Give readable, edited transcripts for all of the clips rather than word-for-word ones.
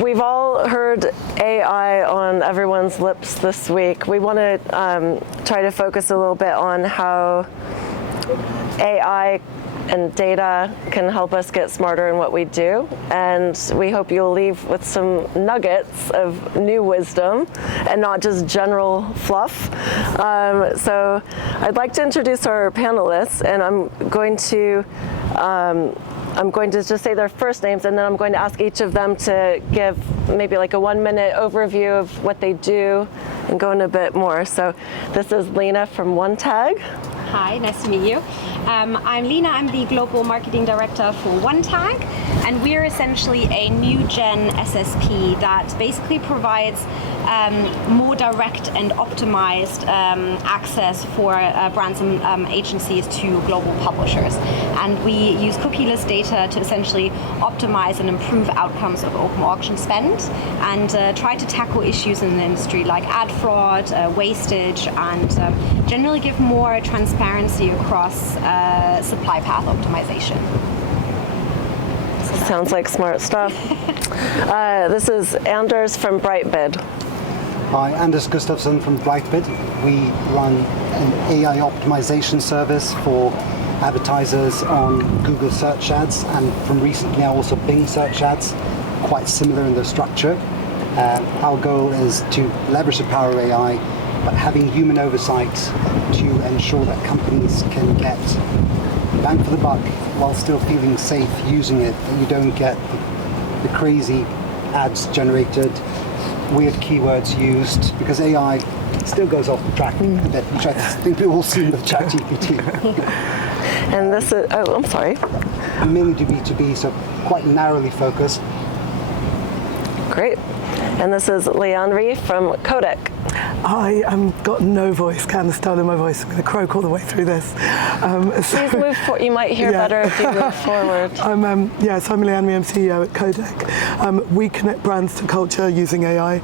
we've all heard AI on everyone's lips this week. We want to try to focus a little bit on how AI and data can help us get smarter in what we do. And we hope you'll leave with some nuggets of new wisdom and not just general fluff. So I'd like to introduce our panelists, and I'm going to just say their first names, and then I'm going to ask each of them to give maybe like a 1-minute overview of what they do and go in a bit more. So this is Lina from OneTag. Hi, nice to meet you. I'm Lina, I'm the Global Marketing Director for OneTag, and we're essentially a new gen SSP that basically provides more direct and optimized access for brands and agencies to global publishers. And we use cookieless data to essentially optimize and improve outcomes of open auction spend and try to tackle issues in the industry like ad fraud, wastage, and generally give more transparency across supply path optimization. Sounds like smart stuff. This is Anders from BrightBid. Hi, Anders Gustafsson from BrightBid. We run an AI optimization service for advertisers on Google search ads, and from recently now also Bing search ads, quite similar in their structure. Our goal is to leverage the power of AI, but having human oversight to ensure that companies can get bang for the buck while still feeling safe using it, that you don't get the crazy ads generated, weird keywords used, because AI still goes off the track a bit, which I think we've all seen with ChatGPT. And this is, oh, I'm sorry. Mainly to B2B, so quite narrowly focused. Great. And this is Lianre from Codec. I got no voice. Candace stolen my voice. I'm going to croak all the way through this. Please move forward. You might hear better if you move forward. So I'm Lianre, I'm CEO at Codec. We connect brands to culture using AI.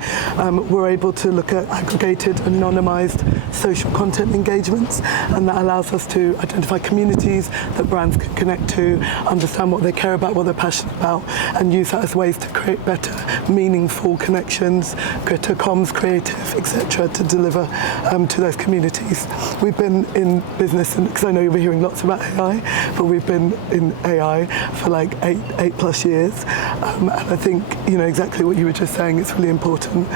We're able to look at aggregated, anonymized social content engagements, and that allows us to identify communities that brands can connect to, understand what they care about, what they're passionate about, and use that as ways to create better, meaningful connections, greater comms, creative, etc., to deliver to those communities. We've been in business, because I know you'll be hearing lots about AI, but we've been in AI for like eight plus years. And I think, exactly what you were just saying, it's really important.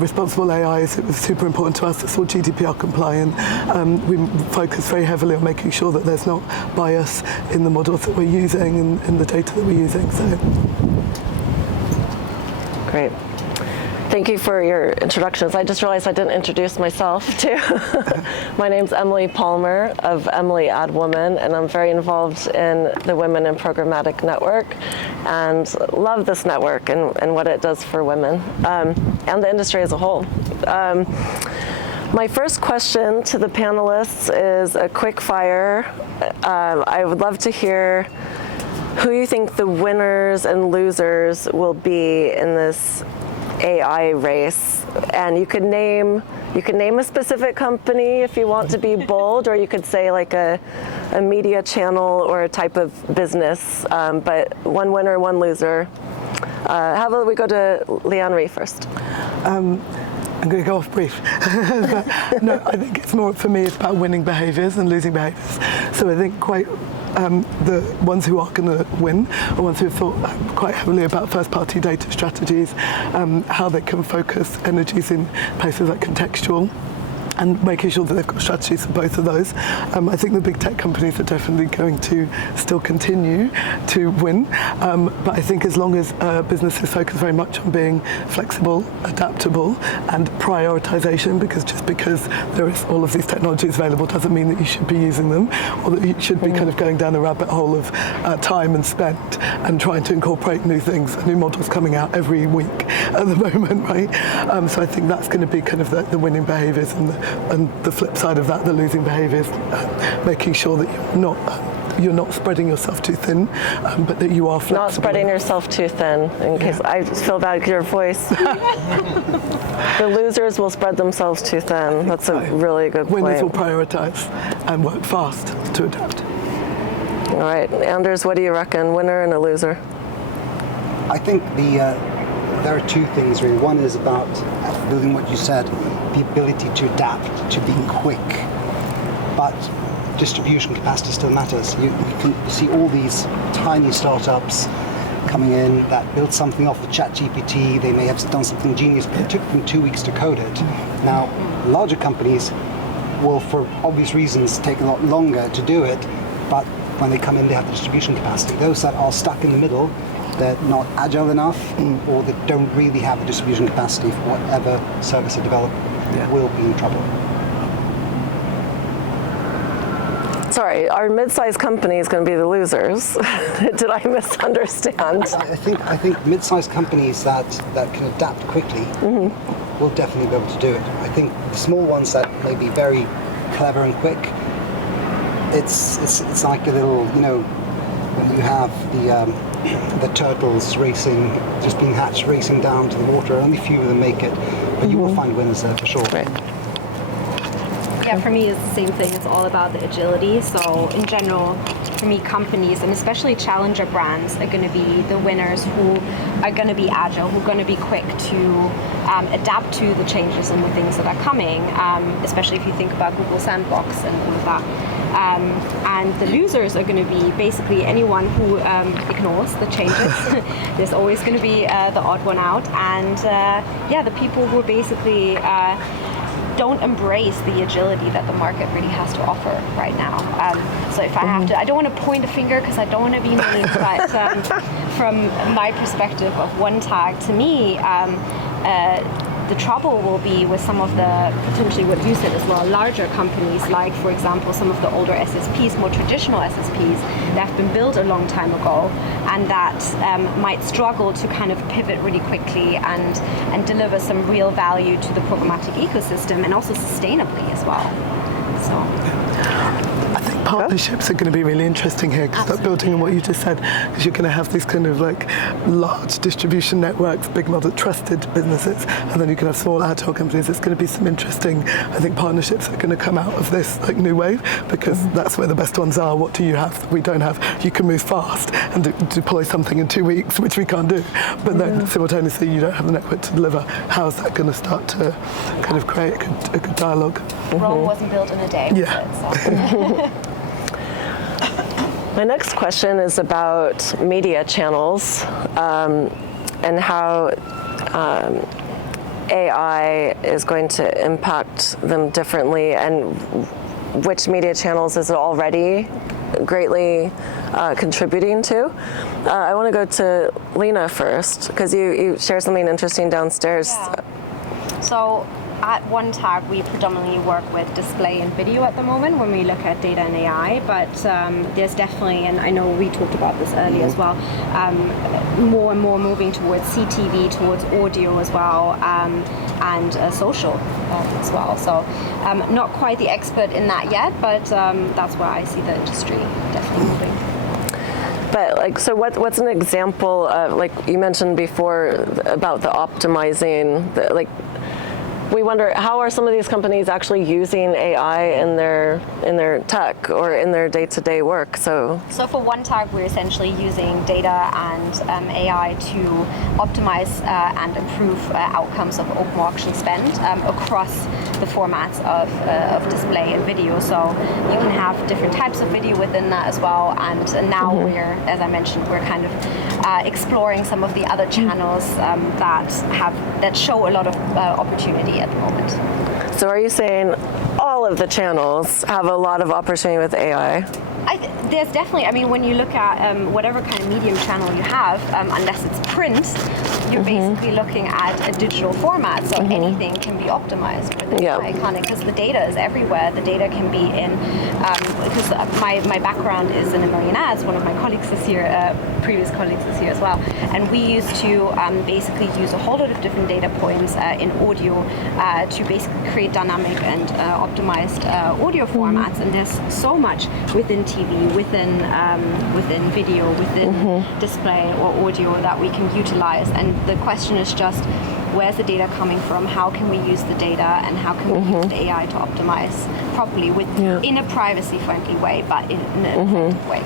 Responsible AI is super important to us. It's all GDPR compliant. We focus very heavily on making sure that there's not bias in the models that we're using and in the data that we're using. So. Great. Thank you for your introductions. I just realized I didn't introduce myself too. My name's Emily Palmer of Emily Ad Woman, and I'm very involved in the Women in Programmatic Network and love this network and what it does for women and the industry as a whole. My first question to the panelists is a quick fire. I would love to hear who you think the winners and losers will be in this AI race, and you could name a specific company if you want to be bold, or you could say like a media channel or a type of business, but one winner, one loser. How about we go to Lianre first? I'm going to go off brief. No, I think it's more, for me, it's about winning behaviors and losing behaviors. So I think the ones who are going to win are ones who have thought quite heavily about first-party data strategies, how they can focus energies in places like contextual, and making sure that they've got strategies for both of those. I think the big tech companies are definitely going to still continue to win, but I think as long as businesses focus very much on being flexible, adaptable, and prioritization, because just because there is all of these technologies available doesn't mean that you should be using them, or that you should be kind of going down the rabbit hole of time and spent and trying to incorporate new things, new models coming out every week at the moment, right? So I think that's going to be kind of the winning behaviors, and the flip side of that, the losing behaviors, making sure that you're not spreading yourself too thin, but that you are flexible. Not spreading yourself too thin, in case I just feel bad with your voice. The losers will spread themselves too thin. That's a really good point. Winners will prioritize and work fast to adapt. All right, Anders, what do you reckon? Winner and a loser? I think there are two things really. One is about building what you said, the ability to adapt, to be quick, but distribution capacity still matters. You can see all these tiny startups coming in that built something off of ChatGPT. They may have done something genius, but it took them 2 weeks to code it. Now, larger companies will, for obvious reasons, take a lot longer to do it, but when they come in, they have the distribution capacity. Those that are stuck in the middle, they're not agile enough, or they don't really have the distribution capacity for whatever service they develop, will be in trouble. Sorry, our mid-sized company is going to be the losers. Did I misunderstand? I think mid-sized companies that can adapt quickly will definitely be able to do it. I think the small ones that may be very clever and quick, it's like a little, when you have the turtles racing, just being hatched, racing down to the water. Only few of them make it, but you will find winners there for sure. Right. Yeah, for me, it's the same thing. It's all about the agility. So in general, for me, companies, and especially challenger brands, are going to be the winners who are going to be agile, who are going to be quick to adapt to the changes and the things that are coming, especially if you think about Google Sandbox and all of that. And the losers are going to be basically anyone who ignores the changes. There's always going to be the odd one out. And the people who are basically don't embrace the agility that the market really has to offer right now. So if I have to, I don't want to point a finger because I don't want to be mean, but from my perspective of OneTag, to me, the trouble will be with some of the, potentially what you said as well, larger companies, like, for example, some of the older SSPs, more traditional SSPs that have been built a long time ago, and that might struggle to kind of pivot really quickly and deliver some real value to the programmatic ecosystem, and also sustainably as well. I think partnerships are going to be really interesting here, because that's building on what you just said, because you're going to have these kind of like large distribution networks, big model trusted businesses, and then you can have small agile companies. It's going to be some interesting, I think, partnerships are going to come out of this like new wave, because that's where the best ones are. What do you have that we don't have? You can move fast and deploy something in 2 weeks, which we can't do, but then simultaneously you don't have the network to deliver. How is that going to start to kind of create a good dialogue? Rome wasn't built in a day. My next question is about media channels and how AI is going to impact them differently, and which media channels is it already greatly contributing to. I want to go to Lina first, because you shared something interesting downstairs. Yeah. So at OneTag, we predominantly work with display and video at the moment when we look at data and AI, but there's definitely, and I know we talked about this earlier as well, more and more moving towards CTV, towards audio as well, and social as well. So not quite the expert in that yet, but that's where I see the industry definitely moving. But like, so what's an example of, like you mentioned before about the optimizing, we wonder, how are some of these companies actually using AI in their tech or in their day-to-day work? So for OneTag, we're essentially using data and AI to optimize and improve outcomes of open auction spend across the formats of display and video. So you can have different types of video within that as well. And now we're, as I mentioned, we're kind of exploring some of the other channels that show a lot of opportunity at the moment. So are you saying all of the channels have a lot of opportunity with AI? There's definitely, I mean, when you look at whatever kind of medium channel you have, unless it's print, you're basically looking at a digital format, so anything can be optimized for the iconic, because the data is everywhere. The data can be in, because my background is in 1,000,000 ads, one of my colleagues is here, previous colleagues is here as well, and we used to basically use a whole lot of different data points in audio to basically create dynamic and optimized audio formats, and there's so much within TV, within video, within display or audio that we can utilize. And the question is just, where's the data coming from? How can we use the data, and how can we use the AI to optimize properly in a privacy-friendly way, but in an effective way?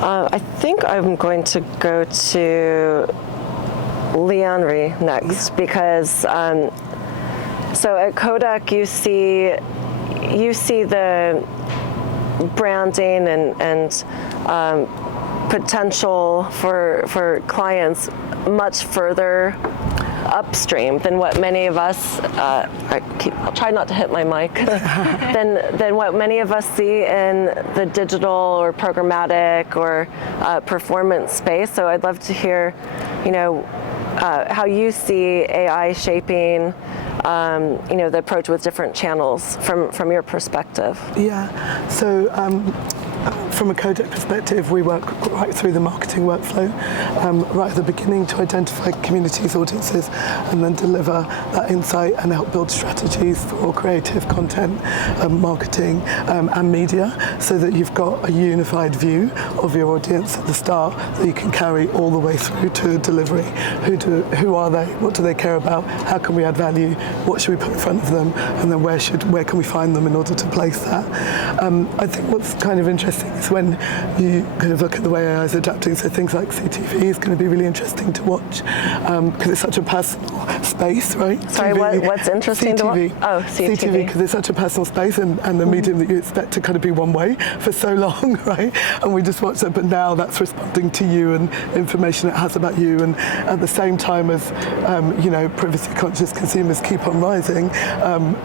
I think I'm going to go to Lianre next, because so at Codec you see the branding and potential for clients much further upstream than what many of us, I'll try not to hit my mic, than what many of us see in the digital or programmatic or performance space. So I'd love to hear, how you see AI shaping, the approach with different channels from your perspective. Yeah, so from a Codec perspective, we work right through the marketing workflow, right at the beginning to identify communities, audiences, and then deliver that insight and help build strategies for creative content, marketing, and media, so that you've got a unified view of your audience at the start that you can carry all the way through to delivery. Who are they? What do they care about? How can we add value? What should we put in front of them? And then where can we find them in order to place that? I think what's kind of interesting is when you kind of look at the way AI is adapting, so things like CTV is going to be really interesting to watch because it's such a personal space, right? Sorry, what's interesting CTV. to watch? Oh, CTV. Because it's such a personal space and the medium that you expect to kind of be one way for so long, right? And we just watch that, but now that's responding to you and information it has about you, and at the same time as privacy conscious consumers keep on rising,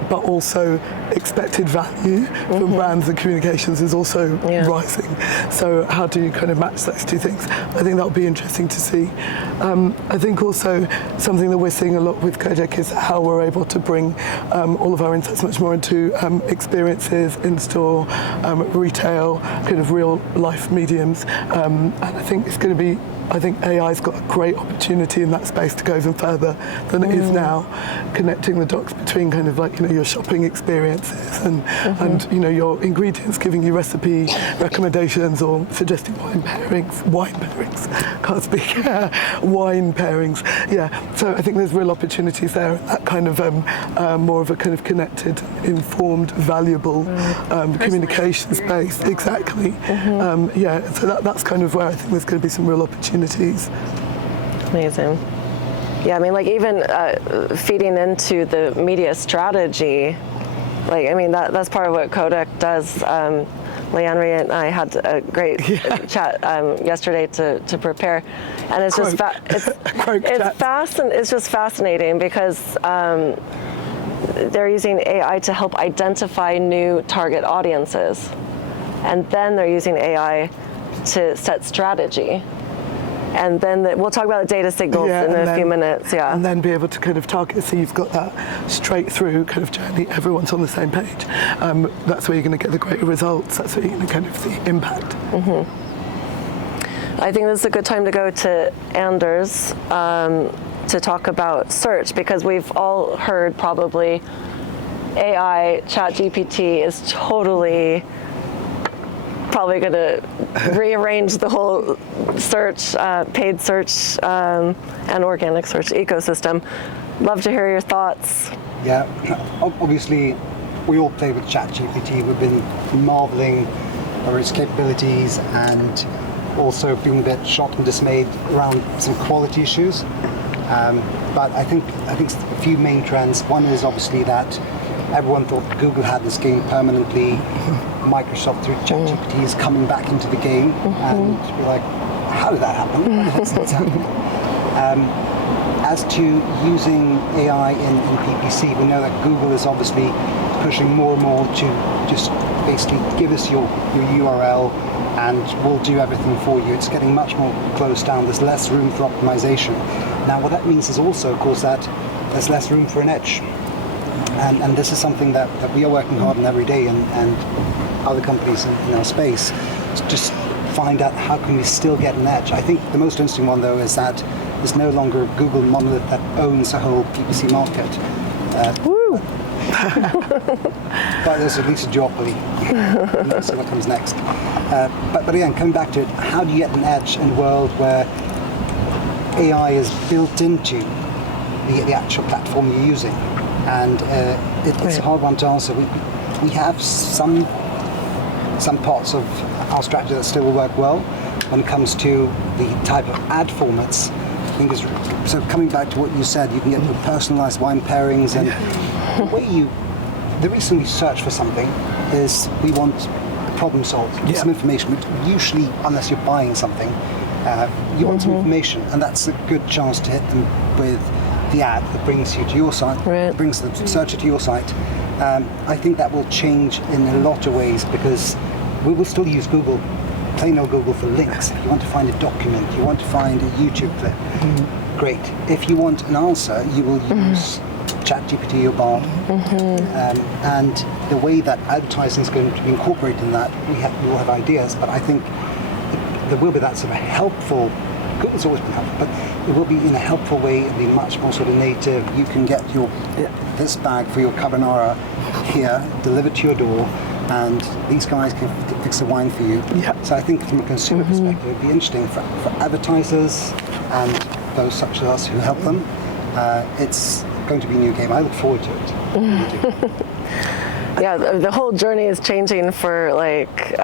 but also expected value from brands and communications is also rising. So how do you kind of match those two things? I think that'll be interesting to see. I think also something that we're seeing a lot with Codec is how we're able to bring all of our insights much more into experiences, in-store, retail, kind of real life mediums. And I think it's going to be, I think AI's got a great opportunity in that space to go even further than it is now, connecting the dots between kind of like, your shopping experiences and your ingredients, giving you recipe recommendations or suggesting wine pairings, can't speak, wine pairings. Yeah, so I think there's real opportunities there, that kind of more of a kind of connected, informed, valuable communication space. Exactly. So that's kind of where I think there's going to be some real opportunities. Amazing. Yeah, I mean, like even feeding into the media strategy, that's part of what Codec does. Lianre and I had a great chat yesterday to prepare, and it's just it's just fascinating because they're using AI to help identify new target audiences, and then they're using AI to set strategy. And then we'll talk about the data signals in a few minutes. Yeah, and then be able to kind of target, so you've got that straight through kind of journey. Everyone's on the same page. That's where you're going to get the greater results. That's where you're going to kind of see impact. I think this is a good time to go to Anders to talk about search, because we've all heard probably AI, ChatGPT is probably going to rearrange the whole search, paid search, and organic search ecosystem. Love to hear your thoughts. Yeah, obviously, we all play with ChatGPT. We've been marveling over its capabilities and also being a bit shocked and dismayed around some quality issues. But I think a few main trends. One is obviously that everyone thought Google had this game permanently. Microsoft through ChatGPT is coming back into the game, and we're like, how did that happen? What's happening? As to using AI in PPC, we know that Google is obviously pushing more and more to just basically give us your URL and we'll do everything for you. It's getting much more closed down. There's less room for optimization. Now, what that means is also, of course, that there's less room for an edge. And this is something that we are working hard on every day, and other companies in our space, to just find out how can we still get an edge. I think the most interesting one, though, is that there's no longer a Google monolith that owns the whole PPC market. But there's at least a duopoly. Let's see what comes next. But again, coming back to it, how do you get an edge in a world where AI is built into the actual platform you're using? And it's a hard one to answer. We have some parts of our strategy that still will work well when it comes to the type of ad formats think is, so coming back to what you said, you can get your personalized wine pairings, and the reason we search for something is we want a problem solved, some information. Usually, unless you're buying something, you want some information, and that's a good chance to hit them with the ad that brings you to your site, brings the searcher to your site. I think that will change in a lot of ways, because we will still use Google, plain old Google, for links. If you want to find a document, you want to find a YouTube clip, great. If you want an answer, you will use ChatGPT or Bard. And the way that advertising is going to be incorporated in that, we will have ideas, but I think there will be that sort of helpful. Google's always been helpful, but it will be in a helpful way. It'll be much more sort of native. You can get your this bag for your carbonara here delivered to your door, and these guys can fix the wine for you. So I think from a consumer perspective, it'd be interesting for advertisers and those such as us who help them. It's going to be a new game. I look forward to it. Yeah, the whole journey is changing for like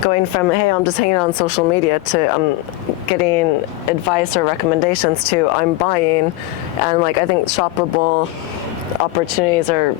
going from, hey, I'm just hanging out on social media, to I'm getting advice or recommendations, to I'm buying, and like I think shoppable opportunities are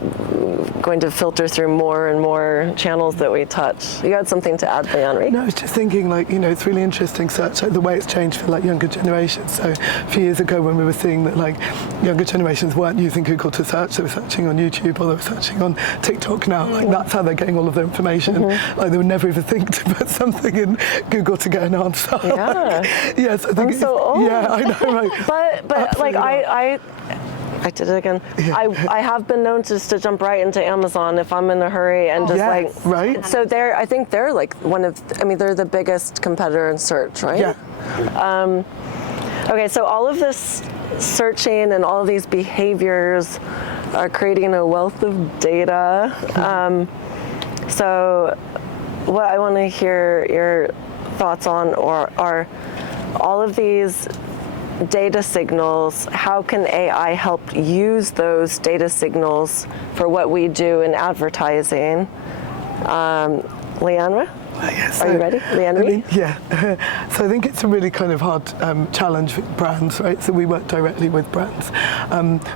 going to filter through more and more channels that we touch. You had something to add, Lianre? No, I was just thinking, like, you know, it's really interesting search, like the way it's changed for like younger generations. So a few years ago when we were seeing that like younger generations weren't using Google to search, they were searching on YouTube or they were searching on TikTok now. Like that's how they're getting all of their information. Like they would never even think to put something in Google to get an answer. Yeah. Yes, I think I'm so old. Yeah, I know. Right. But like I did it again. I have been known just to jump right into Amazon if I'm in a hurry and just right. So I think they're like they're the biggest competitor in search, right? Yeah. Okay, so all of this searching and all of these behaviors are creating a wealth of data. So what I want to hear your thoughts on are all of these data signals. How can AI help use those data signals for what we do in advertising? Lianre? Yes, Are you ready, Lianre? So I think it's a really kind of hard challenge for brands, right? So we work directly with brands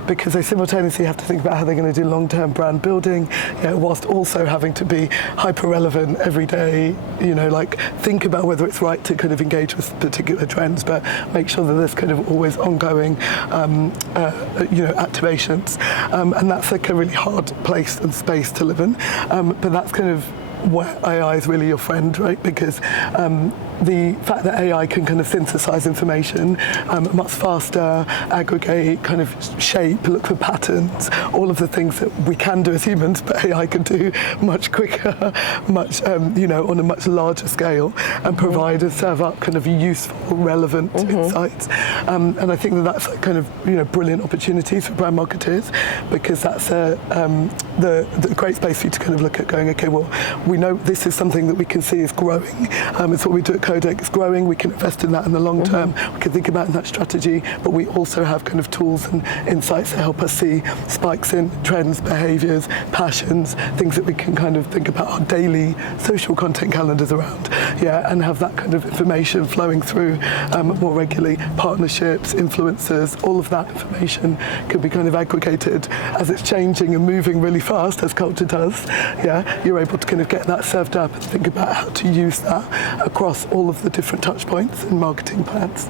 because they simultaneously have to think about how they're going to do long-term brand building, whilst also having to be hyper-relevant every day, like think about whether it's right to kind of engage with particular trends, but make sure that there's kind of always ongoing, activations. And that's like a really hard place and space to live in. But that's kind of where AI is really your friend, right? Because the fact that AI can kind of synthesize information much faster, aggregate, kind of shape, look for patterns, all of the things that we can do as humans, but AI can do much quicker, much, on a much larger scale, and provide and serve up kind of useful, relevant insights. And I think that that's a kind of, brilliant opportunities for brand marketers, because that's the great space for you to kind of look at going, okay, well, we know this is something that we can see is growing. It's what we do at Codec. It's growing. We can invest in that in the long term. We can think about that strategy, but we also have kind of tools and insights that help us see spikes in trends, behaviors, passions, things that we can kind of think about our daily social content calendars around. And have that kind of information flowing through more regularly. Partnerships, influencers, all of that information could be kind of aggregated as it's changing and moving really fast, as culture does. You're able to kind of get that served up and think about how to use that across all of the different touch points and marketing plans.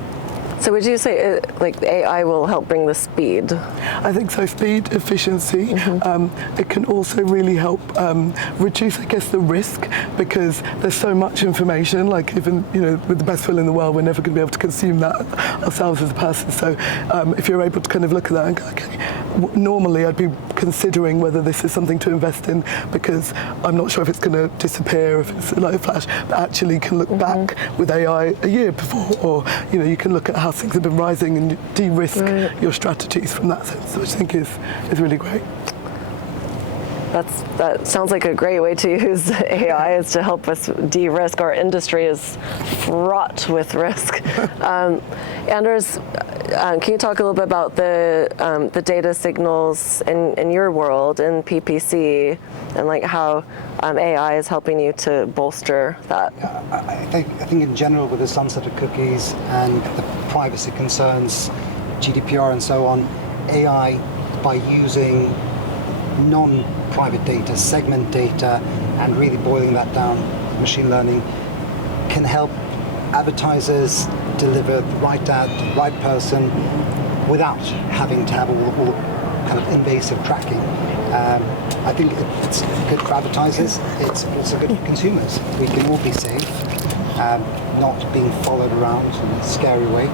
So would you say AI will help bring the speed? I think so. Speed, efficiency. It can also really help reduce, I guess, the risk, because there's so much information. Like even with the best will in the world, we're never going to be able to consume that ourselves as a person. So if you're able to kind of look at that and go, okay, normally I'd be considering whether this is something to invest in, because I'm not sure if it's going to disappear, if it's like a flash, but actually can look back with AI a year before, or you can look at how things have been rising and de-risk your strategies from that sense, which I think is really great. That sounds like a great way to use AI, is to help us de-risk. Our industry is fraught with risk. Anders, can you talk a little bit about the data signals in your world in PPC and like how AI is helping you to bolster that? I think in general, with the sunset of cookies and the privacy concerns, GDPR and so on, AI, by using non-private data, segment data, and really boiling that down, machine learning, can help advertisers deliver the right ad to the right person without having to have all kind of invasive tracking. I think it's good for advertisers. It's also good for consumers. We can all be safe, not being followed around in a scary way.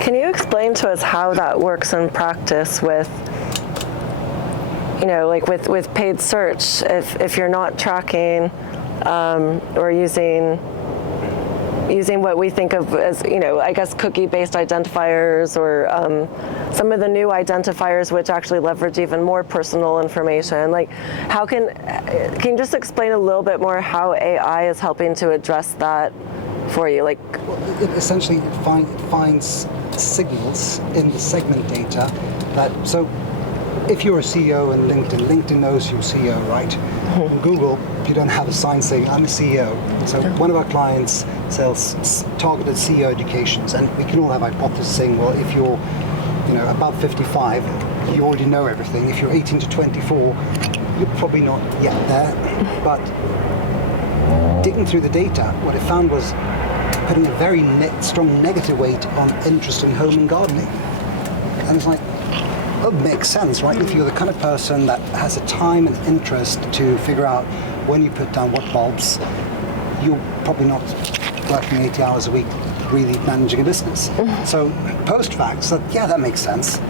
Can you explain to us how that works in practice with, like with paid search? If you're not tracking or using what we think of as, I guess cookie-based identifiers or some of the new identifiers which actually leverage even more personal information. Like, how can you just explain a little bit more how AI is helping to address that for you? Like, it essentially finds signals in the segment data that, so if you're a CEO in LinkedIn knows you're CEO, right? In Google, you don't have a sign saying, I'm a CEO. So one of our clients sells targeted CEO educations, and we can all have hypotheses saying, well, if you're above 55, you already know everything. If you're 18 to 24, you're probably not yet there. But digging through the data, what it found was putting a very strong negative weight on interest in home and gardening. And it's like, oh, makes sense, right? If you're the kind of person that has a time and interest to figure out when you put down what bulbs, you're probably not working 80 hours a week really managing a business. So post fact, so yeah, that makes sense.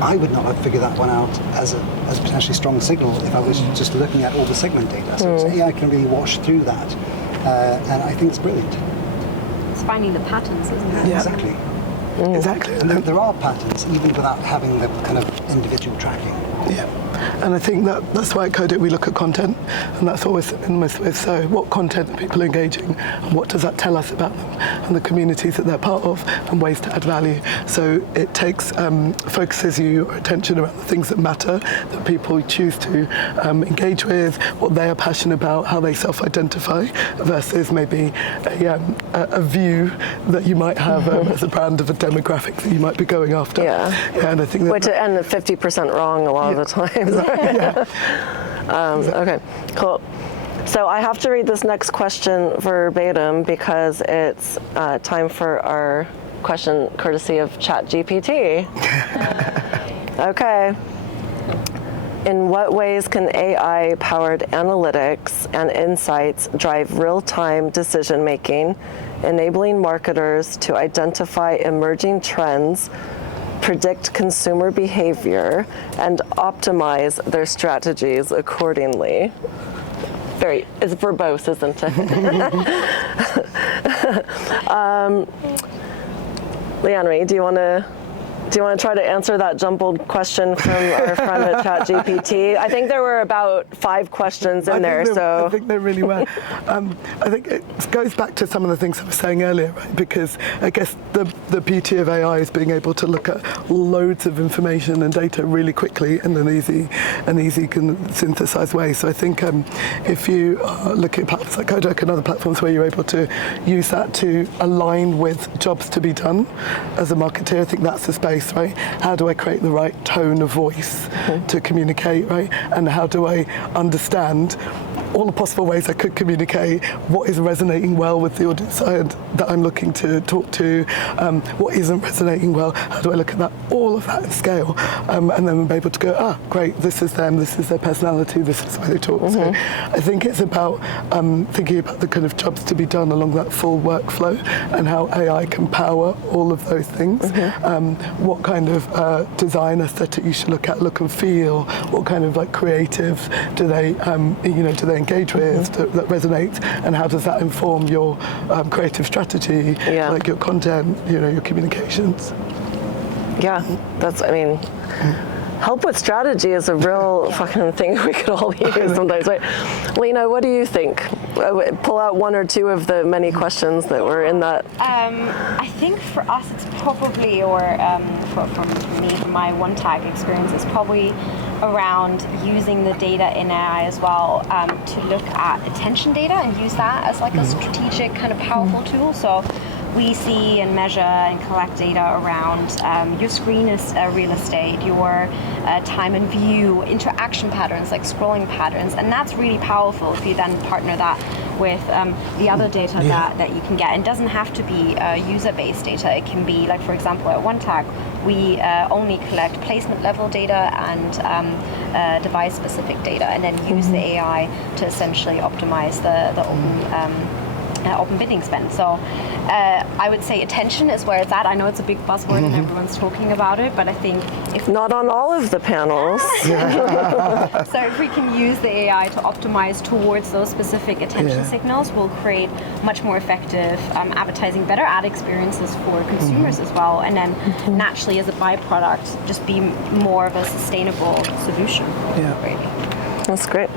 I would not have figured that one out as a potentially strong signal if I was just looking at all the segment data. So AI can really wash through that, and I think it's brilliant. It's finding the patterns, isn't it? Yeah. Exactly. Exactly. And there are patterns even without having the kind of individual tracking. Yeah, and I think that's why at Codec we look at content, and that's always in most ways. So what content are people engaging, and what does that tell us about them and the communities that they're part of, and ways to add value. So it focuses your attention around the things that matter, that people choose to engage with, what they are passionate about, how they self-identify, versus maybe a view that you might have as a brand of a demographic that you might be going after. Yeah, and I think which and 50% wrong a lot of the time. Okay, cool. So I have to read this next question verbatim because it's time for our question courtesy of ChatGPT. Okay. In what ways can AI-powered analytics and insights drive real-time decision-making, enabling marketers to identify emerging trends, predict consumer behavior, and optimize their strategies accordingly? It's verbose, isn't it? Lianre, do you want to try to answer that jumbled question from our friend at ChatGPT? I think there were about 5 questions in there. I think there really were. I think it goes back to some of the things I was saying earlier, right? Because I guess the beauty of AI is being able to look at loads of information and data really quickly in an easy synthesized way. So I think if you look at platforms like Codec and other platforms where you're able to use that to align with jobs to be done as a marketer, I think that's the space. Right? How do I create the right tone of voice to communicate, right? And how do I understand all the possible ways I could communicate, what is resonating well with the audience that I'm looking to talk to, what isn't resonating well, how do I look at that, all of that at scale, and then be able to go, great, this is them, this is their personality, this is the way they talk. So I think it's about thinking about the kind of jobs to be done along that full workflow and how AI can power all of those things. What kind of design aesthetic you should look at, look and feel, what kind of creative do they engage with that resonates, and how does that inform your creative strategy, like your content, your communications. Yeah, help with strategy is a real fucking thing we could all use sometimes, right? Lina, what do you think? Pull out one or two of the many questions that were in that. I think for us it's probably, or from me, from my OneTag experience, it's probably around using the data in AI as well to look at attention data and use that as like a strategic kind of powerful tool. So we see and measure and collect data around your screen is real estate, your time and view, interaction patterns like scrolling patterns, and that's really powerful if you then partner that with the other data that you can get. And it doesn't have to be user-based data. It can be, like, for example, at OneTag, we only collect placement level data and device-specific data, and then use the AI to essentially optimize the open bidding spend. So I would say attention is where it's at. I know it's a big buzzword and everyone's talking about it, but I think if Not on all of the panels. so if we can use the AI to optimize towards those specific attention signals, we'll create much more effective advertising, better ad experiences for consumers as well, and then naturally as a byproduct, just be more of a sustainable solution. Really. That's great.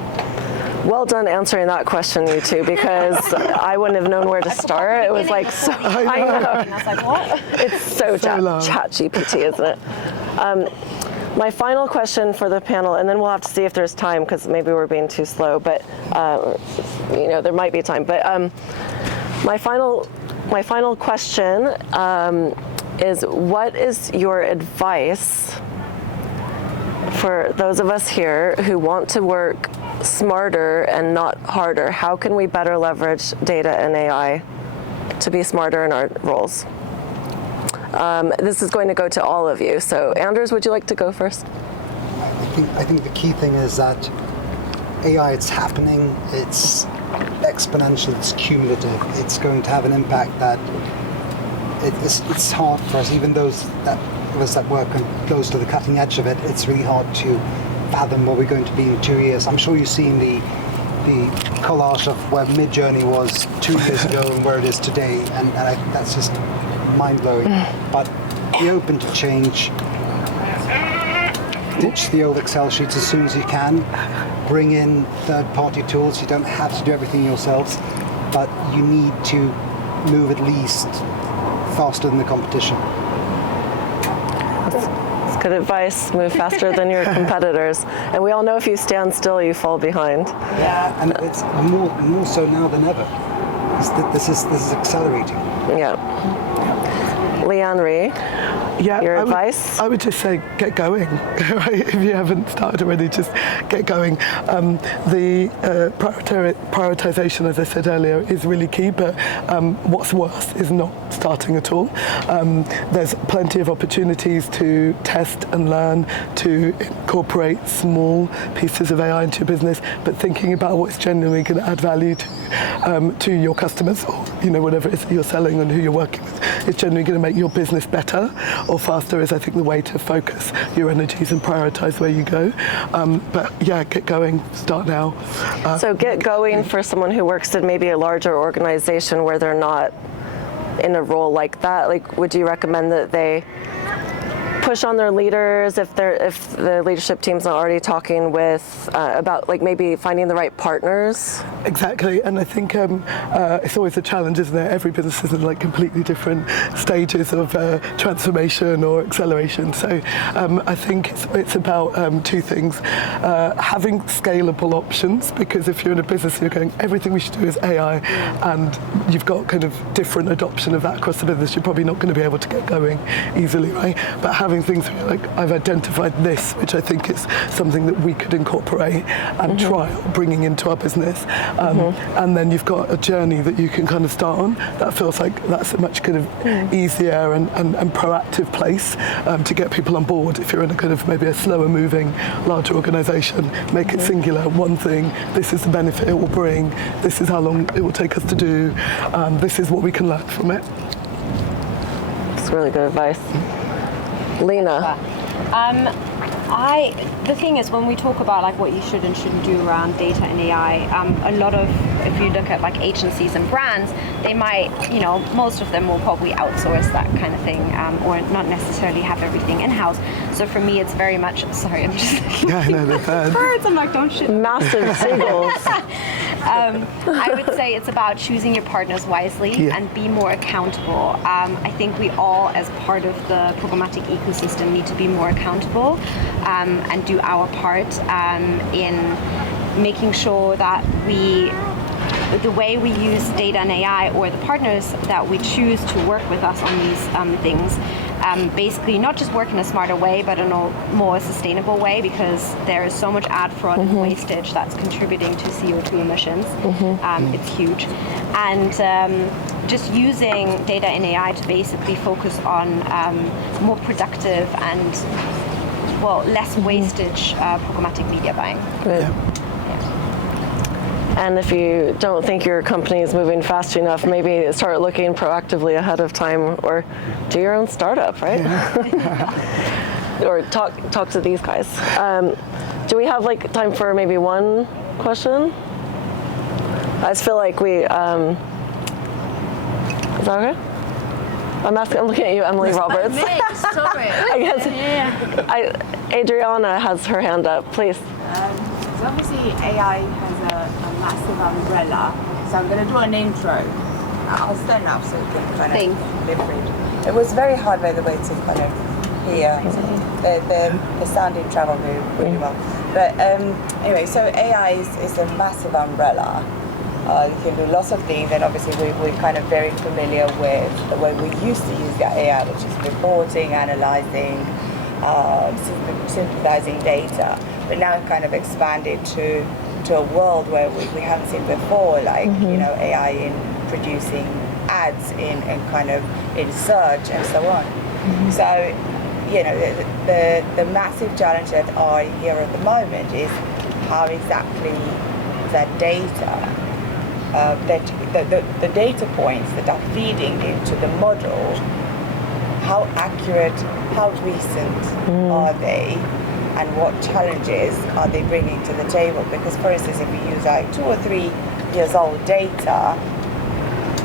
Well done answering that question, you two, because I wouldn't have known where to start. It was like, so, I know. And I was like, what? It's so long. chat GPT, isn't it? My final question for the panel, and then we'll have to see if there's time, because maybe we're being too slow, but there might be time. But my final question is, what is your advice for those of us here who want to work smarter and not harder? How can we better leverage data and AI to be smarter in our roles? This is going to go to all of you. So Anders, would you like to go first? I think the key thing is that AI, it's happening, it's exponential, it's cumulative, it's going to have an impact that it's hard for us, even those of us that work close to the cutting edge of it, it's really hard to fathom where we're going to be in 2 years. I'm sure you've seen the collage of where Midjourney was 2 years ago and where it is today, and I think that's just mind-blowing. But be open to change. Ditch the old Excel sheets as soon as you can. Bring in third-party tools. You don't have to do everything yourselves, but you need to move at least faster than the competition. That's good advice. Move faster than your competitors. And we all know if you stand still, you fall behind. Yeah, and it's more so now than ever. This is accelerating. Yeah. Lianre, your advice? I would just say get going. Right? If you haven't started already, just get going. The prioritization, as I said earlier, is really key, but what's worse is not starting at all. There's plenty of opportunities to test and learn, to incorporate small pieces of AI into your business, but thinking about what's genuinely going to add value to your customers, or whatever it is that you're selling and who you're working with, is genuinely going to make your business better or faster is, I think, the way to focus your energies and prioritize where you go. But yeah, get going, start now. So get going for someone who works in maybe a larger organization where they're not in a role like that. Like, would you recommend that they push on their leaders if the leadership team's not already talking with about like maybe finding the right partners? Exactly, and I think it's always a challenge, isn't it? Every business is in like completely different stages of transformation or acceleration. So I think it's about two things: having scalable options, because if you're in a business you're going, everything we should do is AI, and you've got kind of different adoption of that across the business, you're probably not going to be able to get going easily, right? But having things where you're like, I've identified this, which I think is something that we could incorporate and trial bringing into our business. And then you've got a journey that you can kind of start on. That feels like that's a much kind of easier and proactive place to get people on board. If you're in a kind of maybe a slower moving, larger organisation, make it singular, one thing, this is the benefit it will bring, this is how long it will take us to do, this is what we can learn from it. That's really good advice. Lina. The thing is, when we talk about like what you should and shouldn't do around data and AI, a lot of, if you look at like agencies and brands, they might, most of them will probably outsource that kind of thing, or not necessarily have everything in-house. So for me, it's very much, sorry, I'm just Yeah, I know, they're bad. birds, I'm like, don't shit. Massive seagulls. I would say it's about choosing your partners wisely and be more accountable. I think we all, as part of the programmatic ecosystem, need to be more accountable and do our part in making sure that the way we use data and AI, or the partners that we choose to work with us on these things, basically not just work in a smarter way, but in a more sustainable way, because there is so much ad fraud and wastage that's contributing to CO2 emissions. It's huge. And just using data and AI to basically focus on more productive and, less wastage programmatic media buying. Good. And if you don't think your company is moving fast enough, maybe start looking proactively ahead of time, or do your own startup, right? Or talk to these guys. Do we have like time for maybe one question? I just feel like we. Is that okay? I'm looking at you, Emily Roberts. Sorry. I guess Adriana has her hand up, please. So obviously AI has a massive umbrella, so I'm going to do an intro. I'll stand up so you can kind of leverage. It was very hard, by the way, to kind of hear. The sound didn't travel really well. But anyway, so AI is a massive umbrella. You can do lots of things, and obviously we're kind of very familiar with the way we used to use the AI, which is reporting, analyzing, synthesizing data. But now it's kind of expanded to a world where we haven't seen before, like AI in producing ads, in kind of in search and so on. So the massive challenge that are here at the moment is how exactly that data, the data points that are feeding into the model, how accurate, how recent are they, and what challenges are they bringing to the table? Because, for instance, if you use like 2 or 3 years old data,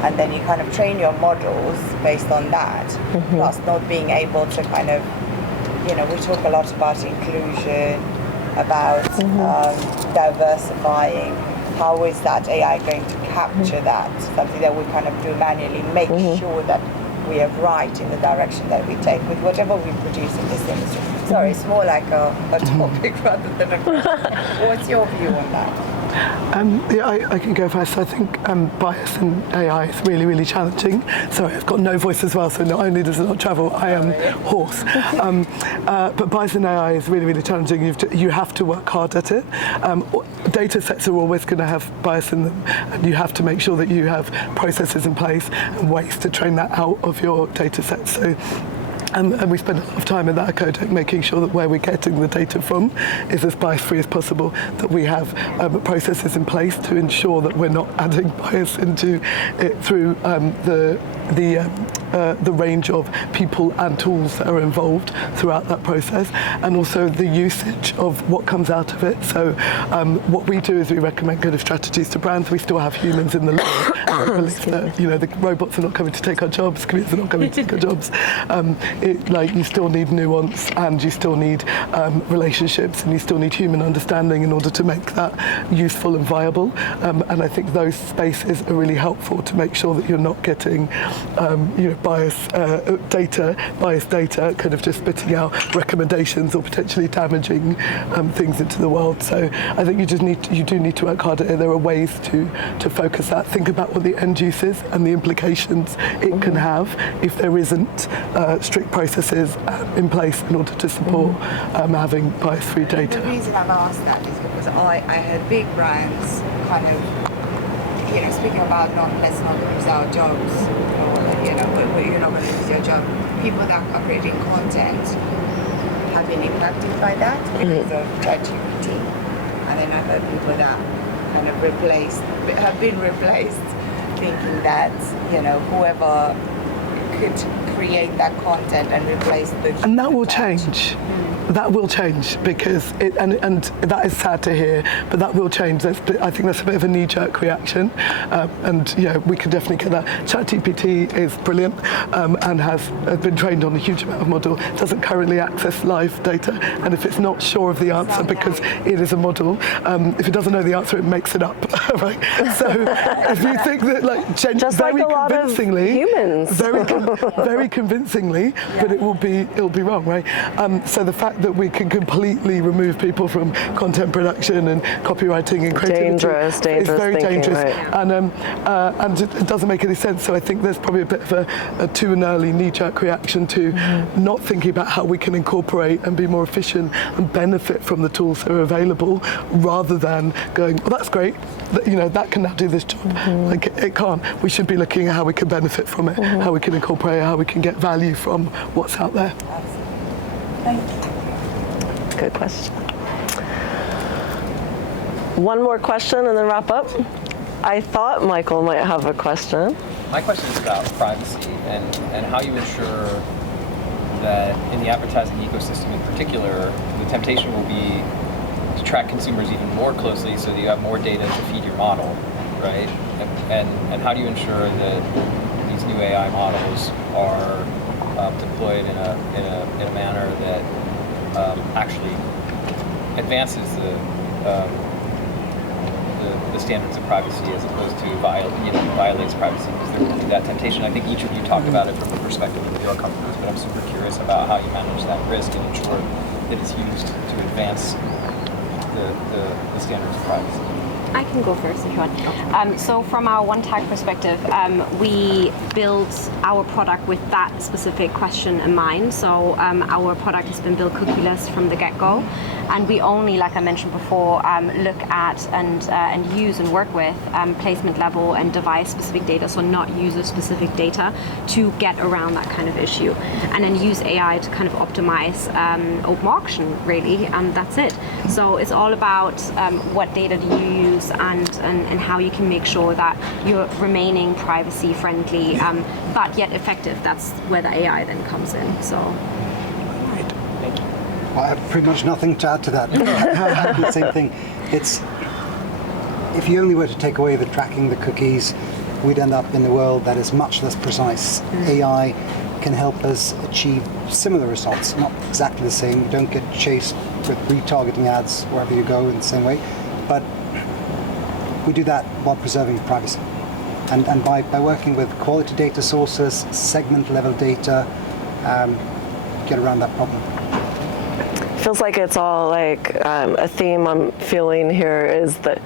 and then you kind of train your models based on that, plus not being able to kind of, we talk a lot about inclusion, about diversifying. How is that AI going to capture that? Something that we kind of do manually, make sure that we are right in the direction that we take with whatever we produce in this industry. Sorry, it's more like a topic rather than a question. What's your view on that? I can go first. I think bias in AI is really, really challenging. Sorry, I've got no voice as well, so not only does it not travel, I am hoarse. But bias in AI is really, really challenging. You have to work hard at it. Data sets are always going to have bias in them, and you have to make sure that you have processes in place and ways to train that out of your data sets. So. And we spend a lot of time in that at Codec making sure that where we're getting the data from is as bias-free as possible, that we have processes in place to ensure that we're not adding bias into it through the range of people and tools that are involved throughout that process, and also the usage of what comes out of it. So what we do is we recommend kind of strategies to brands. We still have humans in the loop. We believe that, the robots are not coming to take our jobs, computers are not coming to take our jobs. You still need nuance, and you still need relationships, and you still need human understanding in order to make that useful and viable. And I think those spaces are really helpful to make sure that you're not getting biased data, kind of just spitting out recommendations or potentially damaging things into the world. So I think you do need to work hard at it. There are ways to focus that. Think about what the end use is and the implications it can have if there isn't strict processes in place in order to support having bias-free data. The reason I've asked that is because I heard big brands kind of, speaking about let's not lose our jobs, or, you're not going to lose your job. People that are creating content have been impacted by that because of ChatGPT. And then I've heard people that kind of have been replaced, thinking that, whoever could create that content and replace the... And that will change. that will change because and that is sad to hear, but that will change. I think that's a bit of a knee-jerk reaction, and we can definitely get that. ChatGPT is brilliant and has been trained on a huge amount of model. It doesn't currently access live data, and if it's not sure of the answer because it is a model, if it doesn't know the answer, it makes it up. Right? So if you think that just very like a lot convincingly, of humans, very convincingly, but it'll be wrong, right? So the fact that we can completely remove people from content production and copywriting and creativity is very dangerous, right. and it doesn't make any sense. So I think there's probably a bit of a too an early knee-jerk reaction to not thinking about how we can incorporate and be more efficient and benefit from the tools that are available, rather than going, well, that's great, that can now do this job. It can't. We should be looking at how we can benefit from it, how we can incorporate it, how we can get value from what's out there. Thank you. Good question. One more question and then wrap up. I thought Michael might have a question. My question is about privacy and how you ensure that in the advertising ecosystem in particular, the temptation will be to track consumers even more closely so that you have more data to feed your model, right? And how do you ensure that these new AI models are deployed in a manner that actually advances the standards of privacy as opposed to violates privacy? Because there will be that temptation. I think each of you talked about it from the perspective of your companies, but I'm super curious about how you manage that risk and ensure that it's used to advance the standards of privacy. I can go first if you want. So from our OneTag perspective, we built our product with that specific question in mind. So our product has been built cookieless from the get-go. And we only, like I mentioned before, look at and use and work with placement level and device specific data, so not user specific data, to get around that kind of issue. And then use AI to kind of optimize open auction, really, and that's it. So it's all about what data do you use and how you can make sure that you're remaining privacy friendly, but yet effective. That's where the AI then comes in. So. I have pretty much nothing to add to that. The same thing. If you only were to take away the tracking, the cookies, we'd end up in a world that is much less precise. AI can help us achieve similar results, not exactly the same. You don't get chased with retargeting ads wherever you go in the same way, but we do that while preserving privacy. And by working with quality data sources, segment level data, get around that problem. Feels like it's all like a theme I'm feeling here is that,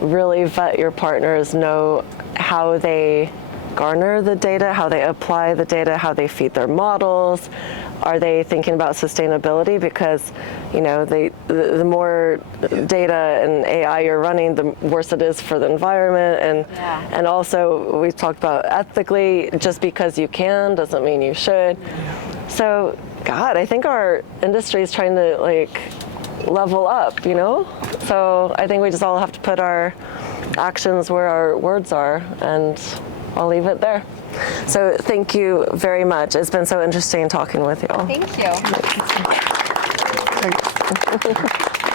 really vet your partners, know how they garner the data, how they apply the data, how they feed their models. Are they thinking about sustainability? Because, the more data and AI you're running, the worse it is for the environment. And also, we've talked about ethically, just because you can doesn't mean you should. So, God, I think our industry is trying to level up, So I think we just all have to put our actions where our words are, and I'll leave it there. So thank you very much. It's been so interesting talking with you all. Thank you. Thanks.